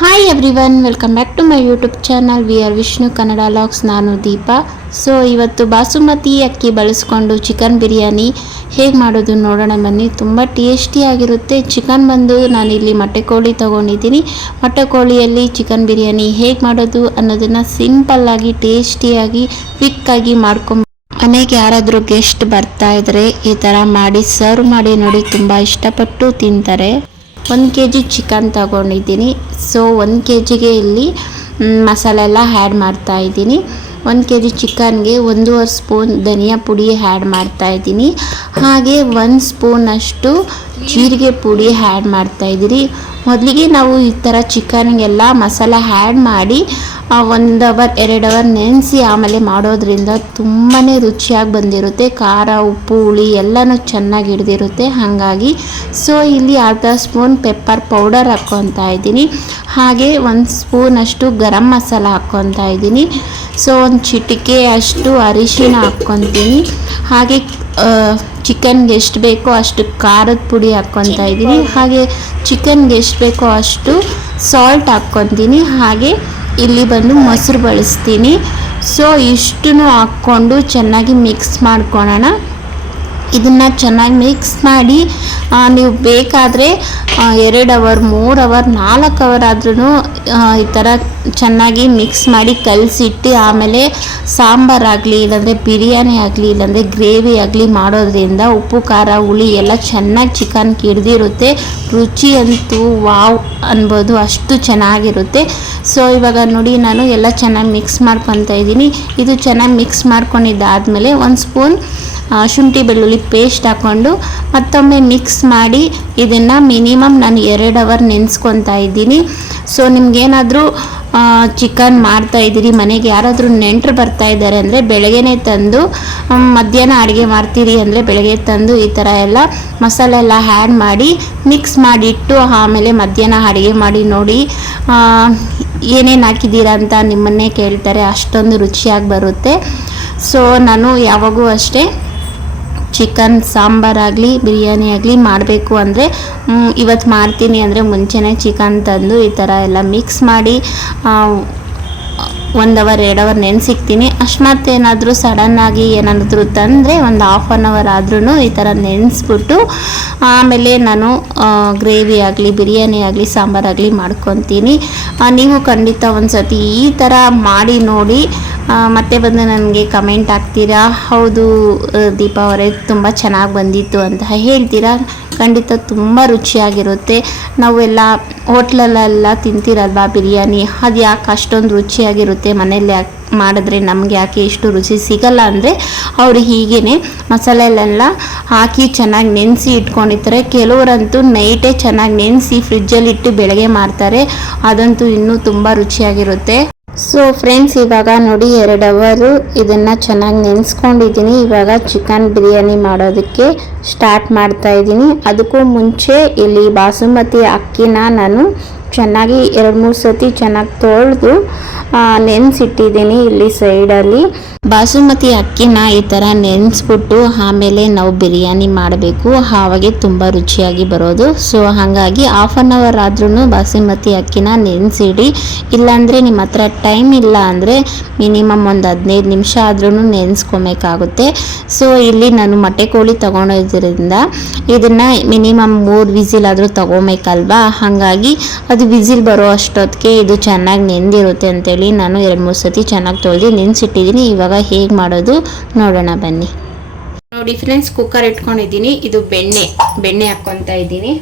Hi everyone welcome back to my YouTube channel V R Vishnu Kannada vlogs ನಾನು Deepa so ಇವತ್ತು ಬಾಸುಮತಿ ಅಕ್ಕಿ ಬಳಸ್ಕೊಂಡು chicken biryani ಹೇಗೆ ಮಾಡೋದು ನೋಡೋಣ ಬನ್ನಿ. ತುಂಬ ಟೇಸ್ಟಿಯಾಗಿರುತ್ತೆ ಚಿಕನ್ ಬಂದು ನಾನಿಲ್ಲಿ ಮೊಟ್ಟೆ ಕೋಳಿ ತೊಗೊಂಡಿದ್ದೀನಿ. ಮೊಟ್ಟೆ ಕೋಳಿಯಲ್ಲಿ ಚಿಕನ್ ಬಿರಿಯಾನಿ ಹೇಗೆ ಮಾಡೋದು ಅನ್ನೋದನ್ನು ಸಿಂಪಲ್ಲಾಗಿ ಟೇಸ್ಟಿಯಾಗಿ ಕ್ವಿಕ್ಕಾಗಿ ಮಾಡ್ಕೊಂಡು ಮನೆಗೆ ಯಾರಾದರೂ ಗೆಸ್ಟ್ ಬರ್ತಾ ಇದ್ರೆ ಈ ಥರ ಮಾಡಿ ಸರ್ವ್ ಮಾಡಿ ನೋಡಿ. ತುಂಬ ಇಷ್ಟಪಟ್ಟು ತಿಂತಾರೆ. ಒಂದು ಕೆ ಜಿ ಚಿಕನ್ ತಗೊಂಡಿದ್ದೀನಿ. ಸೊ ಒಂದು ಕೆ ಜಿಗೆ ಇಲ್ಲಿ ಮಸಾಲೆ ಎಲ್ಲ ಆ್ಯಡ್ ಮಾಡ್ತಾ ಇದ್ದೀನಿ. ಒಂದು ಕೆ ಜಿ ಚಿಕನ್ಗೆ ಒಂದೂವರೆ ಸ್ಪೂನ್ ಧನಿಯಾ ಪುಡಿ ಆ್ಯಡ್ ಮಾಡ್ತಾ ಇದ್ದೀನಿ. ಹಾಗೆ ಒಂದು ಸ್ಪೂನಷ್ಟು ಜೀರಿಗೆ ಪುಡಿ ಆ್ಯಡ್ ಮಾಡ್ತಾ ಇದ್ದೀರಿ ಮೊದಲಿಗೆ ನಾವು ಈ ಥರ ಚಿಕನ್ಗೆಲ್ಲ ಮಸಾಲ ಆ್ಯಡ್ ಮಾಡಿ ಒಂದು ಅವರ್, ಎರಡು ಅವರ್ ನೆನೆಸಿ ಆಮೇಲೆ ಮಾಡೋದ್ರಿಂದ ತುಂಬಾ ರುಚಿಯಾಗಿ ಬಂದಿರುತ್ತೆ. ಖಾರ, ಉಪ್ಪು, ಹುಳಿ ಎಲ್ಲನೂ ಚೆನ್ನಾಗಿ ಹಿಡ್ದಿರುತ್ತೆ. ಹಾಗಾಗಿ ಸೊ, ಇಲ್ಲಿ ಅರ್ಧ ಸ್ಪೂನ್ ಪೆಪ್ಪರ್ ಪೌಡರ್ ಹಾಕ್ಕೊತಾ ಇದ್ದೀನಿ. ಹಾಗೆ ಒಂದು ಸ್ಪೂನಷ್ಟು ಗರಂ ಮಸಾಲ ಹಾಕ್ಕೊತಾ ಇದ್ದೀನಿ. ಸೊ, ಒಂದು ಚಿಟಿಕೆ ಅಷ್ಟು ಅರಿಶಿನ ಹಾಕ್ಕೊತೀನಿ. ಹಾಗೆ ಚಿಕನ್ಗೆ ಎಷ್ಟು ಬೇಕೋ ಅಷ್ಟು ಖಾರದ ಪುಡಿ ಹಾಕ್ಕೊತಾ ಇದ್ದೀನಿ. ಹಾಗೆ ಚಿಕನ್ಗೆ ಎಷ್ಟು ಬೇಕೋ ಅಷ್ಟು ಸಾಲ್ಟ್ ಹಾಕ್ಕೊತೀನಿ. ಹಾಗೆ ಇಲ್ಲಿ ಬಂದು ಮೊಸರು ಬಳಸ್ತೀನಿ. ಸೊ ಇಷ್ಟನ್ನು ಹಾಕ್ಕೊಂಡು ಚೆನ್ನಾಗಿ ಮಿಕ್ಸ್ ಮಾಡ್ಕೊಳೋಣ. ಇದನ್ನು ಚೆನ್ನಾಗಿ ಮಿಕ್ಸ್ ಮಾಡಿ ನೀವು ಬೇಕಾದರೆ ಎರಡು ಅವರ್, ಮೂರು ಅವರ್, ನಾಲ್ಕು ಅವರ್ ಆದ್ರೂ ಈ ಥರ ಚೆನ್ನಾಗಿ ಮಿಕ್ಸ್ ಮಾಡಿ ಕಲಸಿಟ್ಟು, ಆಮೇಲೆ ಸಾಂಬಾರಾಗಲಿ ಇಲ್ಲಾಂದರೆ ಬಿರಿಯಾನಿ ಆಗಲಿ, ಇಲ್ಲಾಂದರೆ ಗ್ರೇವಿ ಆಗಲಿ ಮಾಡೋದ್ರಿಂದ ಉಪ್ಪು, ಖಾರ, ಹುಳಿ ಎಲ್ಲ ಚೆನ್ನಾಗಿ ಚಿಕನ್ ಕಿಡ್ದಿರುತ್ತೆ ರುಚಿ ಅಂತೂ ವಾವ್ ಅನ್ಬೋದು, ಅಷ್ಟು ಚೆನ್ನಾಗಿರುತ್ತೆ. ಸೊ ಇವಾಗ ನೋಡಿ, ನಾನು ಎಲ್ಲ ಚೆನ್ನಾಗಿ ಮಿಕ್ಸ್ ಮಾಡ್ಕೊತಾ ಇದ್ದೀನಿ. ಇದು ಚೆನ್ನಾಗಿ ಮಿಕ್ಸ್ ಮಾಡ್ಕೊಂಡಿದ್ದಾದಮೇಲೆ ಒಂದು ಸ್ಪೂನ್ ಶುಂಠಿ ಬೆಳ್ಳುಳ್ಳಿ ಪೇಸ್ಟ್ ಹಾಕ್ಕೊಂಡು ಮತ್ತೊಮ್ಮೆ ಮಿಕ್ಸ್ ಮಾಡಿ ಇದನ್ನು ಮಿನಿಮಮ್ ನಾನು ಎರಡು ಅವರ್ ನೆನೆಸ್ಕೊತಾ ಇದ್ದೀನಿ. ಸೊ ನಿಮ್ಗೇನಾದರೂ ಚಿಕನ್ ಮಾಡ್ತಾ ಇದ್ದೀರಿ, ಮನೆಗೆ ಯಾರಾದರೂ ನೆಂಟರು ಬರ್ತಾ ಇದ್ದಾರೆ ಅಂದರೆ ಬೆಳಗ್ಗೆನೇ ತಂದು ಮಧ್ಯಾಹ್ನ ಅಡುಗೆ ಮಾಡ್ತೀರಿ ಅಂದರೆ ಬೆಳಗ್ಗೆ ತಂದು ಈ ಥರ ಎಲ್ಲ ಮಸಾಲೆ ಎಲ್ಲ ಹ್ಯಾಡ್ ಮಾಡಿ ಮಿಕ್ಸ್ ಮಾಡಿಟ್ಟು ಆಮೇಲೆ ಮಧ್ಯಾಹ್ನ ಅಡುಗೆ ಮಾಡಿ ನೋಡಿ ಏನೇನು ಹಾಕಿದ್ದೀರಾ ಅಂತ ನಿಮ್ಮನ್ನೇ ಕೇಳ್ತಾರೆ, ಅಷ್ಟೊಂದು ರುಚಿಯಾಗಿ ಬರುತ್ತೆ. ಸೊ ನಾನು ಯಾವಾಗೂ ಅಷ್ಟೇ ಚಿಕನ್ ಸಾಂಬಾರಾಗಲಿ ಬಿರಿಯಾನಿ ಆಗಲಿ ಮಾಡಬೇಕು ಅಂದರೆ ಇವತ್ತು ಮಾಡ್ತೀನಿ ಅಂದರೆ ಮುಂಚೆನೇ ಚಿಕನ್ ತಂದು ಈ ಥರ ಎಲ್ಲ ಮಿಕ್ಸ್ ಮಾಡಿ ಒಂದು ಅವರ್, ಎರಡು ಅವರ್ ನೆನೆಸಿಕ್ತೀನಿ. ಮತ್ತೆ ಏನಾದರೂ ಸಡನ್ನಾಗಿ ಏನಾದರೂ ತಂದರೆ ಒಂದು ಹಾಫ್ ಆನ್ ಅವರ್ ಆದ್ರೂ ಈ ಥರ ನೆನೆಸ್ಬಿಟ್ಟು, ಆಮೇಲೆ ನಾನು ಗ್ರೇವಿ ಆಗಲಿ, ಬಿರಿಯಾನಿ ಆಗಲಿ ಸಾಂಬಾರಾಗಲಿ ಮಾಡ್ಕೊತೀನಿ. ನೀವು ಖಂಡಿತ ಒಂದು ಸತಿ ಈ ಥರ ಮಾಡಿ ನೋಡಿ ಮತ್ತೆ ಬಂದು ನನಗೆ ಕಮೆಂಟ್ ಹಾಕ್ತೀರಾ? ಹೌದು ದೀಪಾವಳಿ ತುಂಬ ಚೆನ್ನಾಗಿ ಬಂದಿತ್ತು ಅಂತ ಹೇಳ್ತೀರಾ? ಖಂಡಿತ ತುಂಬ ರುಚಿಯಾಗಿರುತ್ತೆ. ನಾವೆಲ್ಲ ಹೋಟ್ಲಲ್ಲೆಲ್ಲ ತಿಂತೀರಲ್ವಾ ಬಿರಿಯಾನಿ? ಅದು ಯಾಕೆ ಅಷ್ಟೊಂದು ರುಚಿಯಾಗಿರುತ್ತೆ ಯಾಕೆ ಮಾಡಿದ್ರೆ ನಮಗೆ ಯಾಕೆ ಇಷ್ಟು ರುಚಿ ಸಿಗಲ್ಲ ಅಂದರೆ ಅವರು ಹೀಗೇ ಮಸಾಲೆಲೆಲ್ಲ ಹಾಕಿ ಚೆನ್ನಾಗಿ ನೆನೆಸಿ ಇಟ್ಕೊಂಡಿರ್ತಾರೆ. ಕೆಲವರಂತೂ ನೈಟೇ ಚೆನ್ನಾಗಿ ನೆನೆಸಿ ಫ್ರಿಜ್ಜಲ್ಲಿ ಇಟ್ಟು ಬೆಳಗ್ಗೆ ಮಾಡ್ತಾರೆ ಅದಂತೂ ಇನ್ನೂ ತುಂಬ ರುಚಿಯಾಗಿರುತ್ತೆ. ಸೊ ಫ್ರೆಂಡ್ಸ್ ಇವಾಗ ನೋಡಿ ಎರಡು ಅವರು ಇದನ್ನು ಚೆನ್ನಾಗಿ ನೆನೆಸ್ಕೊಂಡಿದ್ದೀನಿ. ಇವಾಗ ಚಿಕನ್ ಬಿರಿಯಾನಿ ಮಾಡೋದಕ್ಕೆ ಸ್ಟಾರ್ಟ್ ಮಾಡ್ತಾ ಇದ್ದೀನಿ. ಅದಕ್ಕೂ ಮುಂಚೆ ಇಲ್ಲಿ ಬಾಸುಮತಿ ಅಕ್ಕಿನ ನಾನು ಚೆನ್ನಾಗಿ ಎರಡು ಮೂರು ಸತಿ ಚೆನ್ನಾಗಿ ತೊಳೆದು ನೆನೆಸಿಟ್ಟಿದ್ದೀನಿ ಇಲ್ಲಿ ಸೈಡಲ್ಲಿ. ಬಾಸುಮತಿ ಅಕ್ಕಿನ ಈ ಥರ ನೆನೆಸ್ಬಿಟ್ಟು ಆಮೇಲೆ ನಾವು ಬಿರಿಯಾನಿ ಮಾಡಬೇಕು. ಆವಾಗೆ ತುಂಬ ರುಚಿಯಾಗಿ ಬರೋದು. ಸೊ ಹಾಗಾಗಿ ಹಾಫ್ ಆನ್ ಅವರ್ ಆದ್ರೂ ಬಾಸುಮತಿ ಅಕ್ಕಿನ ನೆನೆಸಿಡಿ. ಇಲ್ಲಾಂದರೆ ನಿಮ್ಮ ಹತ್ರ ಟೈಮ್ ಇಲ್ಲ ಅಂದರೆ ಮಿನಿಮಮ್ ಒಂದು ಹದಿನೈದು ನಿಮಿಷ ಆದ್ರೂ ನೆನೆಸ್ಕೊಬೇಕಾಗುತ್ತೆ. ಸೊ ಇಲ್ಲಿ ನಾನು ಮೊಟ್ಟೆ ಕೋಳಿ ತೊಗೊಂಡಿದ್ದರಿಂದ ಇದನ್ನು ಮಿನಿಮಮ್ ಮೂರು ವಿಸಿಲ್ ಆದರೂ ತೊಗೊಬೇಕಲ್ವಾ? ಹಾಗಾಗಿ ಅದು ವಿಸಿಲ್ ಬರೋ ಅಷ್ಟೊತ್ತಿಗೆ ಇದು ಚೆನ್ನಾಗಿ ನೆಂದಿರುತ್ತೆ ಅಂತೇಳಿ ನಾನು ಎರಡು ಮೂರು ಸತಿ ಚೆನ್ನಾಗಿ ತೊಳೆದು ನೆನೆಸಿಟ್ಟಿದ್ದೀನಿ. ಇವಾಗ ಹೇಗೆ ಮಾಡೋದು ನೋಡೋಣ ಬನ್ನಿ. ನೋಡಿ ಫ್ರೆಂಡ್ಸ್ ಕುಕ್ಕರ್ ಇಟ್ಕೊಂಡಿದ್ದೀನಿ. ಇದು ಬೆಣ್ಣೆ ಬೆಣ್ಣೆ ಹಾಕ್ಕೊತಾ ಇದ್ದೀನಿ.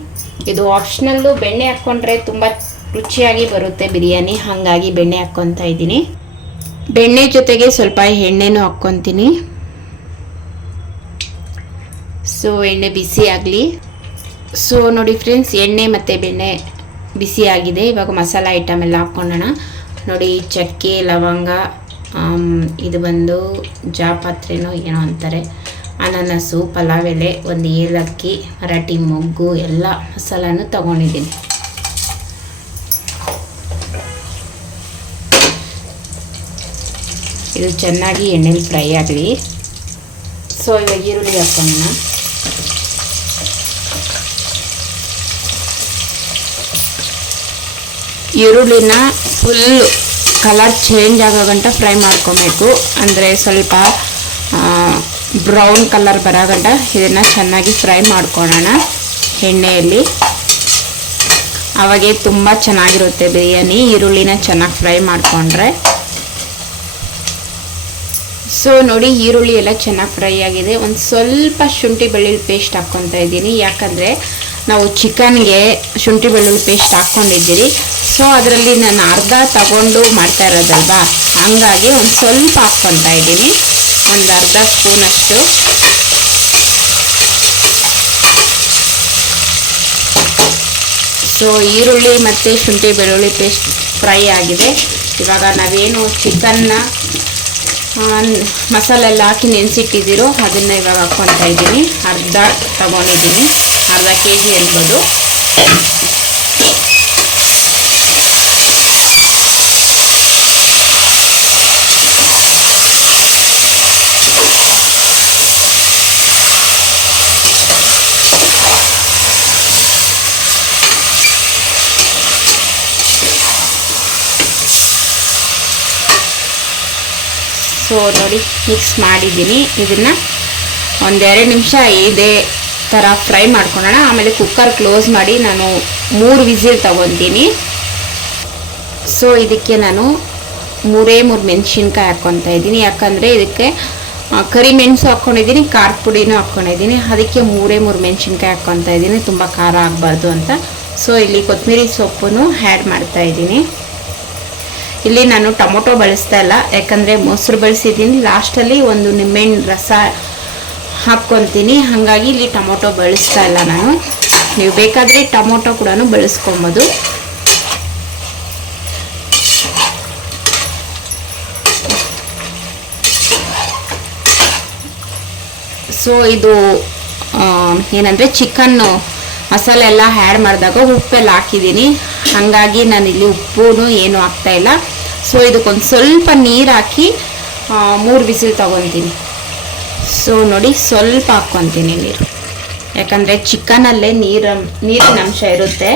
ಇದು ಆಪ್ಷನಲ್ಲು ಬೆಣ್ಣೆ ಹಾಕ್ಕೊಂಡ್ರೆ ತುಂಬ ರುಚಿಯಾಗಿ ಬರುತ್ತೆ ಬಿರಿಯಾನಿ. ಹಾಗಾಗಿ ಬೆಣ್ಣೆ ಹಾಕ್ಕೊತಾ ಇದ್ದೀನಿ. ಬೆಣ್ಣೆ ಜೊತೆಗೆ ಸ್ವಲ್ಪ ಎಣ್ಣೆನೂ ಹಾಕ್ಕೊತೀನಿ. ಸೊ ಎಣ್ಣೆ ಬಿಸಿ ಆಗಲಿ. ಸೊ ನೋಡಿ ಫ್ರೆಂಡ್ಸ್ ಎಣ್ಣೆ ಮತ್ತು ಬೆಣ್ಣೆ ಬಿಸಿ ಆಗಿದೆ. ಇವಾಗ ಮಸಾಲ ಐಟಮ್ ಎಲ್ಲ ಹಾಕ್ಕೊಳ್ಳೋಣ ನೋಡಿ, ಚಕ್ಕೆ, ಲವಂಗ ಇದು ಬಂದು ಜಾಪಾತ್ರೆನೋ ಏನೋ ಅಂತಾರೆ. ಅನಾನಸು ಪಲಾವ್ ಎಲೆ ಒಂದು ಏಲಕ್ಕಿ ಮರಾಠಿ ಮೊಗ್ಗು, ಎಲ್ಲ ಮಸಾಲನೂ ತಗೊಂಡಿದ್ದೀನಿ. ಇದು ಚೆನ್ನಾಗಿ ಎಣ್ಣೆಲಿ ಫ್ರೈ ಆಗಲಿ. ಸೊ, ಇವಾಗ ಈರುಳ್ಳಿ ಹಾಕ್ಕೊಳ್ಳೋಣ ಈರುಳ್ಳಿನ ಫುಲ್ ಕಲರ್ ಚೇಂಜ್ ಆಗೋ ಗಂಟ ಫ್ರೈ ಮಾಡ್ಕೊಬೇಕು. ಅಂದರೆ ಸ್ವಲ್ಪ ಬ್ರೌನ್ ಕಲರ್ ಬರೋ ಗಂಟ ಇದನ್ನು ಚೆನ್ನಾಗಿ ಫ್ರೈ ಮಾಡ್ಕೊಳ್ಳೋಣ ಎಣ್ಣೆಯಲ್ಲಿ. ಅವಾಗೆ ತುಂಬ ಚೆನ್ನಾಗಿರುತ್ತೆ ಬಿರಿಯಾನಿ. ಈರುಳ್ಳಿನ ಚೆನ್ನಾಗಿ ಫ್ರೈ ಮಾಡಿಕೊಂಡ್ರೆ. ಸೊ ನೋಡಿ ಈರುಳ್ಳಿ ಎಲ್ಲ ಚೆನ್ನಾಗಿ ಫ್ರೈ ಆಗಿದೆ. ಒಂದು ಸ್ವಲ್ಪ ಶುಂಠಿ ಬೆಳ್ಳುಳ್ಳಿ ಪೇಸ್ಟ್ ಹಾಕ್ಕೊತಾ ಇದ್ದೀನಿ. ಯಾಕಂದರೆ ನಾವು ಚಿಕನ್ಗೆ ಶುಂಠಿ ಬೆಳ್ಳುಳ್ಳಿ ಪೇಸ್ಟ್ ಹಾಕ್ಕೊಂಡಿದ್ದೀರಿ ಸೊ ಅದರಲ್ಲಿ ನಾನು ಅರ್ಧ ತಗೊಂಡು ಮಾಡ್ತಾ ಇರೋದಲ್ವಾ? ಹಂಗಾಗಿ ಒಂದು ಸ್ವಲ್ಪ ಹಾಕ್ಕೊತಾ ಇದ್ದೀನಿ. ಒಂದು ಅರ್ಧ ಸ್ಪೂನಷ್ಟು. ಸೊ ಈರುಳ್ಳಿ ಮತ್ತು ಶುಂಠಿ ಬೆಳ್ಳುಳ್ಳಿ ಪೇಸ್ಟ್ ಫ್ರೈ ಆಗಿದೆ. ಇವಾಗ ನಾವೇನು ಚಿಕನ್ನ ಮಸಾಲೆ ಎಲ್ಲ ಹಾಕಿ ನೆನೆಸಿಟ್ಟಿದ್ದೀರೋ ಅದನ್ನು ಇವಾಗ ಹಾಕ್ಕೊತಾ ಇದ್ದೀನಿ. ಅರ್ಧ ತಗೊಂಡಿದ್ದೀನಿ. ಅರ್ಧ ಕೆ ಜಿ ಅನ್ಬೋದು. ಸೊ ನೋಡಿ ಮಿಕ್ಸ್ ಮಾಡಿದ್ದೀನಿ. ಇದನ್ನು ಒಂದೆರಡು ನಿಮಿಷ ಇದೇ ಥರ ಫ್ರೈ ಮಾಡ್ಕೊಳ್ಳೋಣ. ಆಮೇಲೆ ಕುಕ್ಕರ್ ಕ್ಲೋಸ್ ಮಾಡಿ ನಾನು ಮೂರು ವಿಸಿಲ್ ತಗೊತೀನಿ. ಸೊ ಇದಕ್ಕೆ ನಾನು ಮೂರೇ ಮೂರು ಮೆಣಸಿನ್ಕಾಯಿ ಹಾಕ್ಕೊತಾ ಇದ್ದೀನಿ. ಯಾಕಂದರೆ ಇದಕ್ಕೆ ಕರಿಮೆಣಸು ಹಾಕ್ಕೊಂಡಿದ್ದೀನಿ ಖಾರ ಪುಡಿನೂ ಹಾಕ್ಕೊಂಡಿದ್ದೀನಿ. ಅದಕ್ಕೆ ಮೂರೇ ಮೂರು ಮೆಣಸಿನ್ಕಾಯಿ ಹಾಕ್ಕೊತಾ ಇದ್ದೀನಿ. ತುಂಬ ಖಾರ ಆಗಬಾರ್ದು ಅಂತ. ಸೊ ಇಲ್ಲಿ ಕೊತ್ತಂಬರಿ ಸೊಪ್ಪನ್ನು ಆ್ಯಡ್ ಮಾಡ್ತಾ ಇದ್ದೀನಿ. ಇಲ್ಲಿ ನಾನು ಟೊಮೊಟೊ ಬಳಸ್ತಾ ಇಲ್ಲ, ಯಾಕಂದರೆ ಮೊಸರು ಬಳಸಿದ್ದೀನಿ. ಲಾಸ್ಟಲ್ಲಿ ಒಂದು ನಿಂಬೆಹಣ್ಣು ರಸ ಹಾಕ್ಕೊತೀನಿ. ಹಾಗಾಗಿ ಇಲ್ಲಿ ಟೊಮೊಟೊ ಬಳಸ್ತಾ ಇಲ್ಲ ನಾನು. ನೀವು ಬೇಕಾದರೆ ಟೊಮೊಟೊ ಕೂಡ ಬಳಸ್ಕೊಬೋದು. ಸೊ ಇದು ಏನಂದರೆ ಚಿಕನ್ನು ಮಸಾಲೆ ಎಲ್ಲ ಆ್ಯಡ್ ಮಾಡಿದಾಗ ಉಪ್ಪೆಲ್ಲ ಹಾಕಿದ್ದೀನಿ. ಹಾಗಾಗಿ ನಾನು ಇಲ್ಲಿ ಉಪ್ಪು ಏನು ಹಾಕ್ತಾ ಇಲ್ಲ. ಸೊ ಇದಕ್ಕೊಂದು ಸ್ವಲ್ಪ ನೀರು ಹಾಕಿ ಮೂರು ಬಿಸಿಲು ತೊಗೊತೀನಿ. ಸೊ ನೋಡಿ, ಸ್ವಲ್ಪ ಹಾಕ್ಕೊತೀನಿ ನೀರು. ಯಾಕಂದರೆ ಚಿಕನಲ್ಲೇ ನೀರು, ನೀರಿನ ಅಂಶ ಇರುತ್ತೆ.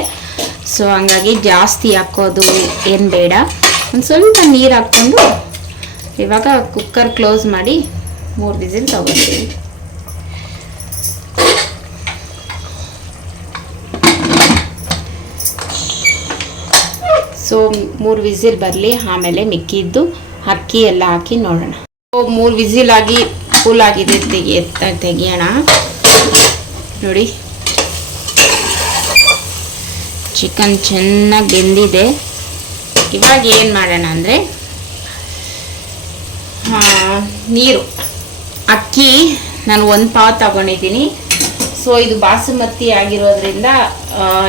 ಸೊ ಹಂಗಾಗಿ ಜಾಸ್ತಿ ಹಾಕೋದು ಏನು ಬೇಡ. ಒಂದು ಸ್ವಲ್ಪ ನೀರು ಹಾಕ್ಕೊಂಡು ಇವಾಗ ಕುಕ್ಕರ್ ಕ್ಲೋಸ್ ಮಾಡಿ ಮೂರು ವಿಸಿಲ್ ತೊಗೊತೀನಿ. ಸೊ, ಮೂರು ವಿಸಿಲ್ ಬರಲಿ, ಆಮೇಲೆ ಮಿಕ್ಕಿದ್ದು ಅಕ್ಕಿ ಎಲ್ಲ ಹಾಕಿ ನೋಡೋಣ. ಸೊ, ಮೂರು ವಿಸಿಲ್ ಆಗಿ ಫುಲ್ ಆಗಿದೆ, ತೆಗಿ, ತೆಗಿಯೋಣ. ನೋಡಿ. ಚಿಕನ್ ಚೆನ್ನಾಗಿ ಬೆಂದಿದೆ. ಇವಾಗ ಏನು ಮಾಡೋಣ ಅಂದರೆ ನೀರು. ಅಕ್ಕಿ ನಾನು ಒಂದು ಪಾವ್ ತಗೊಂಡಿದ್ದೀನಿ. ಸೊ, ಇದು ಬಾಸುಮತಿ ಆಗಿರೋದ್ರಿಂದ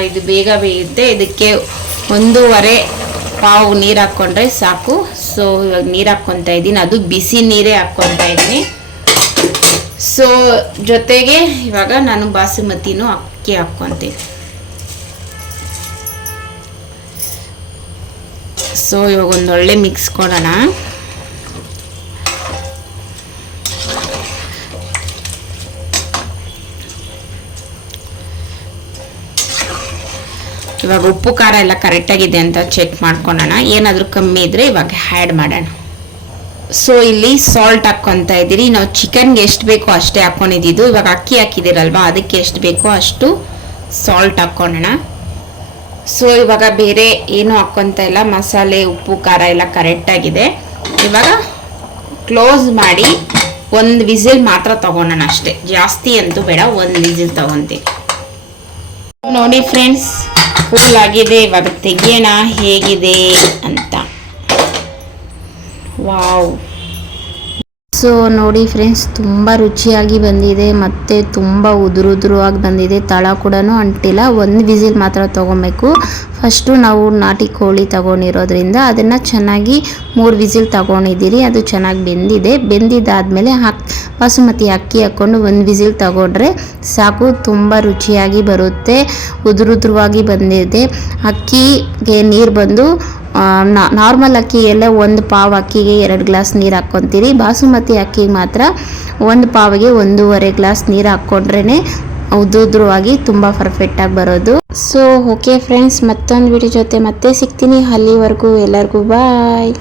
ಇದು ಬೇಗ ಬೇಯುತ್ತೆ. ಇದಕ್ಕೆ ಒಂದೂವರೆ ಪಾವು ನೀರು ಹಾಕ್ಕೊಂಡ್ರೆ ಸಾಕು. ಸೊ ಇವಾಗ ನೀರು ಹಾಕ್ಕೊತಾ ಇದ್ದೀನಿ. ಅದು ಬಿಸಿ ನೀರೇ ಹಾಕ್ಕೊತಾ ಇದ್ದೀನಿ. ಸೊ ಜೊತೆಗೆ ಇವಾಗ ನಾನು ಬಾಸುಮತಿನೂ ಅಕ್ಕಿ ಹಾಕ್ಕೊತೀನಿ ಸೊ ಇವಾಗ ಒಂದು ಒಳ್ಳೆ ಮಿಕ್ಸ್ ಕೊಡೋಣ. ಇವಾಗ ಉಪ್ಪು, ಖಾರ ಎಲ್ಲ ಕರೆಕ್ಟಾಗಿದೆ ಅಂತ ಚೆಕ್ ಮಾಡ್ಕೊಳ್ಳೋಣ ಏನಾದರೂ ಕಮ್ಮಿ ಇದ್ದರೆ ಇವಾಗ ಹ್ಯಾಡ್ ಮಾಡೋಣ. ಸೊ ಇಲ್ಲಿ ಸಾಲ್ಟ್ ಹಾಕ್ಕೊತಾ ಇದ್ದೀರಿ. ನಾವು ಚಿಕನ್ಗೆ ಎಷ್ಟು ಬೇಕೋ ಅಷ್ಟೇ ಹಾಕ್ಕೊಂಡಿದ್ದು ಇವಾಗ ಅಕ್ಕಿ ಹಾಕಿದ್ದೀರಲ್ವಾ? ಅದಕ್ಕೆ ಎಷ್ಟು ಬೇಕೋ ಅಷ್ಟು ಸಾಲ್ಟ್ ಹಾಕ್ಕೊಳ್ಳೋಣ. ಸೊ ಇವಾಗ ಬೇರೆ ಏನು ಹಾಕ್ಕೊತಾ ಇಲ್ಲ. ಮಸಾಲೆ, ಉಪ್ಪು, ಖಾರ ಎಲ್ಲ ಕರೆಕ್ಟಾಗಿದೆ ಇವಾಗ ಕ್ಲೋಸ್ ಮಾಡಿ ಒಂದು ವಿಸಿಲ್ ಮಾತ್ರ ತಗೊಳೋಣ ಅಷ್ಟೇ. ಜಾಸ್ತಿ ಅಂತೂ ಬೇಡ, ಒಂದು ವಿಸಿಲ್ ತೊಗೊತೀನಿ ನೋಡಿ ಫ್ರೆಂಡ್ಸ್ ಫುಲ್ ಆಗಿದೆ. ಇವಾಗ ತೆಗಿಯೋಣ. ಹೇಗಿದೆ ಅಂತ. ವಾವ್ ಸೊ ನೋಡಿ ಫ್ರೆಂಡ್ಸ್, ತುಂಬ ರುಚಿಯಾಗಿ ಬಂದಿದೆ, ಮತ್ತು ತುಂಬ ಉದುರು ಉದುರುವಾಗಿ ಬಂದಿದೆ ತಳ ಕೂಡ ಅಂಟಿಲ್ಲ ಒಂದು ವಿಸಿಲ್ ಮಾತ್ರ ತೊಗೊಬೇಕು. ಫಸ್ಟು ನಾವು ನಾಟಿ ಕೋಳಿ ತಗೊಂಡಿರೋದ್ರಿಂದ ಅದನ್ನು ಚೆನ್ನಾಗಿ ಮೂರು ವಿಸಿಲ್ ತಗೊಂಡಿದ್ದೀರಿ, ಅದು ಚೆನ್ನಾಗಿ ಬೆಂದಿದೆ. ಬೆಂದಿದ್ದಾದಮೇಲೆ ಹಾಕ್, ಬಾಸುಮತಿ ಅಕ್ಕಿ ಹಾಕ್ಕೊಂಡು ಒಂದು ವಿಸಿಲ್ ತಗೊಂಡ್ರೆ ಸಾಕು, ತುಂಬ ರುಚಿಯಾಗಿ ಬರುತ್ತೆ ಉದುರುದ್ರವಾಗಿ ಬಂದಿದೆ. ಅಕ್ಕಿಗೆ ನೀರು ಬಂದು ನಾರ್ಮಲ್ ಅಕ್ಕಿಗೆಲ್ಲ ಒಂದು ಪಾವ್ ಅಕ್ಕಿಗೆ ಎರಡು ಗ್ಲಾಸ್ ನೀರು ಹಾಕ್ಕೊತೀರಿ. ಬಾಸುಮತಿ ಅಕ್ಕಿಗೆ ಮಾತ್ರ ಒಂದು ಪಾವಿಗೆ ಒಂದೂವರೆ ಗ್ಲಾಸ್ ನೀರು ಹಾಕ್ಕೊಂಡ್ರೇ ಉದುದ್ರವಾಗಿ ತುಂಬ ಪರ್ಫೆಕ್ಟಾಗಿ ಬರೋದು. ಸೊ ಓಕೆ ಫ್ರೆಂಡ್ಸ್ ಮತ್ತೊಂದು ವಿಡಿಯೋ ಜೊತೆ ಮತ್ತೆ ಸಿಗ್ತೀನಿ. ಅಲ್ಲಿವರೆಗೂ ಎಲ್ಲರಿಗೂ ಬಾಯ್